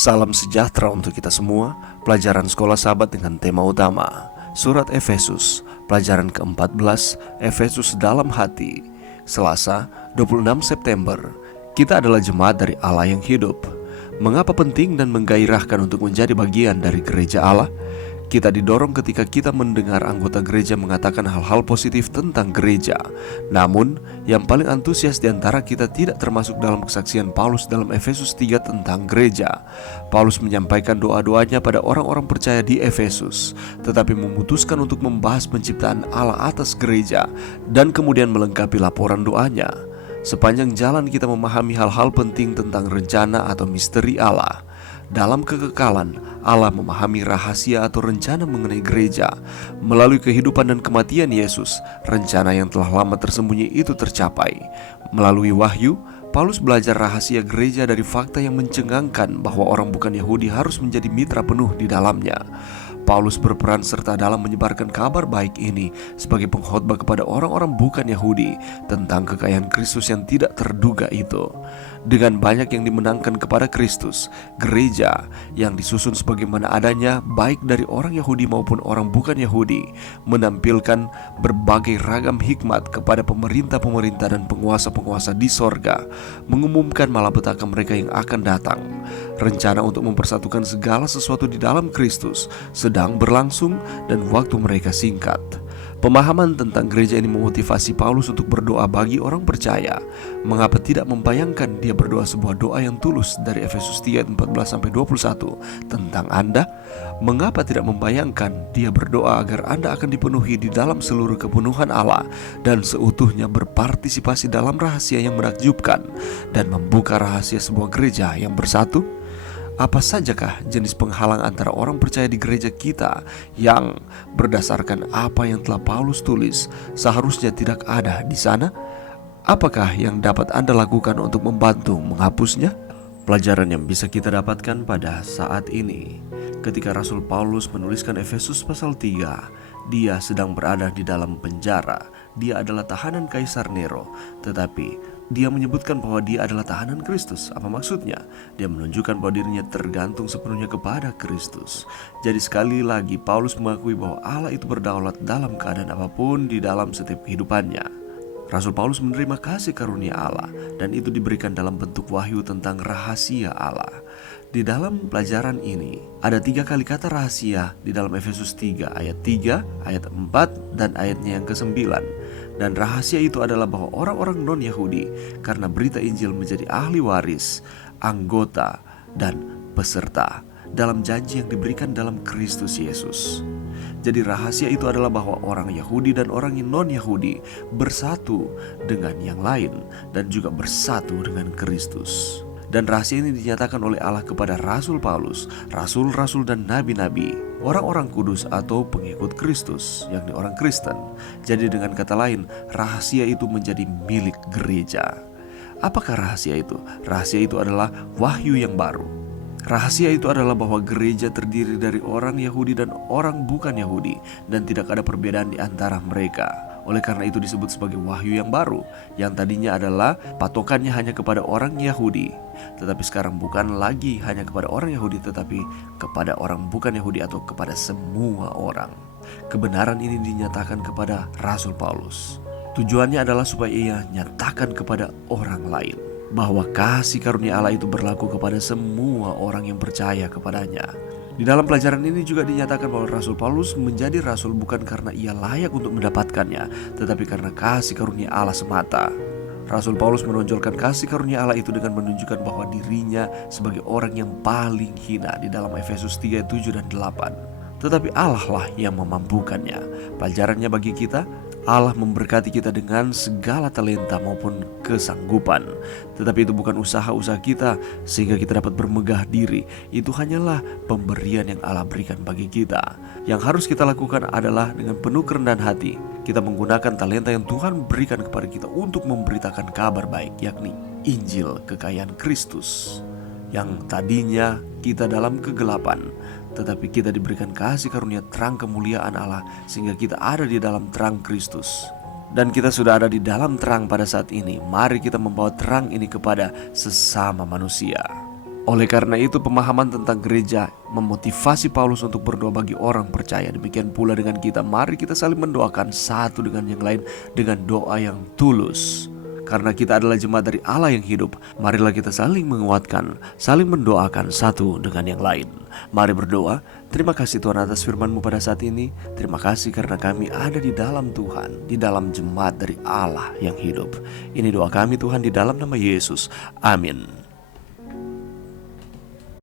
Salam sejahtera untuk kita semua. Pelajaran Sekolah Sahabat dengan tema utama Surat Efesus, pelajaran ke-14, Efesus dalam hati. Selasa, 26 September. Kita adalah jemaat dari Allah yang hidup. Mengapa penting dan menggairahkan untuk menjadi bagian dari gereja Allah? Kita didorong ketika kita mendengar anggota gereja mengatakan hal-hal positif tentang gereja. Namun, yang paling antusias di antara kita tidak termasuk dalam kesaksian Paulus dalam Efesus 3 tentang gereja. Paulus menyampaikan doa-doanya pada orang-orang percaya di Efesus, tetapi memutuskan untuk membahas penciptaan Allah atas gereja dan kemudian melengkapi laporan doanya. Sepanjang jalan kita memahami hal-hal penting tentang rencana atau misteri Allah. Dalam kekekalan, Allah memahami rahasia atau rencana mengenai gereja. Melalui kehidupan dan kematian Yesus, rencana yang telah lama tersembunyi itu tercapai. Melalui wahyu, Paulus belajar rahasia gereja dari fakta yang mencengangkan bahwa orang bukan Yahudi harus menjadi mitra penuh di dalamnya. Paulus berperan serta dalam menyebarkan kabar baik ini sebagai pengkhotbah kepada orang-orang bukan Yahudi tentang kekayaan Kristus yang tidak terduga itu. Dengan banyak yang dimenangkan kepada Kristus, gereja yang disusun sebagaimana adanya baik dari orang Yahudi maupun orang bukan Yahudi menampilkan berbagai ragam hikmat kepada pemerintah-pemerintah dan penguasa-penguasa di sorga, mengumumkan malapetaka mereka yang akan datang. Rencana untuk mempersatukan segala sesuatu di dalam Kristus sedang berlangsung dan waktu mereka singkat. Pemahaman tentang gereja ini memotivasi Paulus untuk berdoa bagi orang percaya. Mengapa tidak membayangkan dia berdoa sebuah doa yang tulus dari Efesus 3 ayat 14-21 tentang Anda? Mengapa tidak membayangkan dia berdoa agar Anda akan dipenuhi di dalam seluruh kepenuhan Allah dan seutuhnya berpartisipasi dalam rahasia yang menakjubkan dan membuka rahasia sebuah gereja yang bersatu? Apa sajakah jenis penghalang antara orang percaya di gereja kita yang berdasarkan apa yang telah Paulus tulis seharusnya tidak ada di sana? Apakah yang dapat Anda lakukan untuk membantu menghapusnya? Pelajaran yang bisa kita dapatkan pada saat ini, ketika Rasul Paulus menuliskan Efesus pasal 3, dia sedang berada di dalam penjara. Dia adalah tahanan Kaisar Nero, tetapi dia menyebutkan bahwa dia adalah tahanan Kristus. Apa maksudnya? Dia menunjukkan bahwa dirinya tergantung sepenuhnya kepada Kristus. Jadi sekali lagi Paulus mengakui bahwa Allah itu berdaulat dalam keadaan apapun di dalam setiap kehidupannya. Rasul Paulus menerima kasih karunia Allah dan itu diberikan dalam bentuk wahyu tentang rahasia Allah. Di dalam pelajaran ini ada 3 kali kata rahasia di dalam Efesus 3 ayat 3, ayat 4 dan ayatnya yang ke-9. Dan rahasia itu adalah bahwa orang-orang non-Yahudi karena berita Injil menjadi ahli waris, anggota, dan peserta dalam janji yang diberikan dalam Kristus Yesus. Jadi rahasia itu adalah bahwa orang Yahudi dan orang non-Yahudi bersatu dengan yang lain dan juga bersatu dengan Kristus. Dan rahasia ini dinyatakan oleh Allah kepada Rasul Paulus, rasul-rasul dan nabi-nabi, orang-orang kudus atau pengikut Kristus, yakni orang Kristen. Jadi dengan kata lain, rahasia itu menjadi milik gereja. Apakah rahasia itu? Rahasia itu adalah wahyu yang baru. Rahasia itu adalah bahwa gereja terdiri dari orang Yahudi dan orang bukan Yahudi dan tidak ada perbedaan di antara mereka. Oleh karena itu disebut sebagai wahyu yang baru, yang tadinya adalah patokannya hanya kepada orang Yahudi, tetapi sekarang bukan lagi hanya kepada orang Yahudi, tetapi kepada orang bukan Yahudi atau kepada semua orang. Kebenaran ini dinyatakan kepada Rasul Paulus. Tujuannya adalah supaya ia nyatakan kepada orang lain bahwa kasih karunia Allah itu berlaku kepada semua orang yang percaya kepadanya. Di dalam pelajaran ini juga dinyatakan bahwa Rasul Paulus menjadi rasul bukan karena ia layak untuk mendapatkannya, tetapi karena kasih karunia Allah semata. Rasul Paulus menonjolkan kasih karunia Allah itu dengan menunjukkan bahwa dirinya sebagai orang yang paling hina di dalam Efesus 3, 7, dan 8. Tetapi Allah lah yang memampukannya. Pelajarannya bagi kita, Allah memberkati kita dengan segala talenta maupun kesanggupan. Tetapi itu bukan usaha-usaha kita sehingga kita dapat bermegah diri. Itu hanyalah pemberian yang Allah berikan bagi kita. Yang harus kita lakukan adalah dengan penuh kerendahan hati kita menggunakan talenta yang Tuhan berikan kepada kita untuk memberitakan kabar baik, yakni Injil kekayaan Kristus. Yang tadinya kita dalam kegelapan, tetapi kita diberikan kasih karunia terang kemuliaan Allah sehingga kita ada di dalam terang Kristus. Dan kita sudah ada di dalam terang pada saat ini. Mari kita membawa terang ini kepada sesama manusia. Oleh karena itu, pemahaman tentang gereja memotivasi Paulus untuk berdoa bagi orang percaya. Demikian pula dengan kita, mari kita saling mendoakan satu dengan yang lain dengan doa yang tulus. Karena kita adalah jemaat dari Allah yang hidup, marilah kita saling menguatkan, saling mendoakan satu dengan yang lain. Mari berdoa. Terima kasih Tuhan atas firman-Mu pada saat ini. Terima kasih karena kami ada di dalam Tuhan, di dalam jemaat dari Allah yang hidup. Ini doa kami Tuhan di dalam nama Yesus. Amin.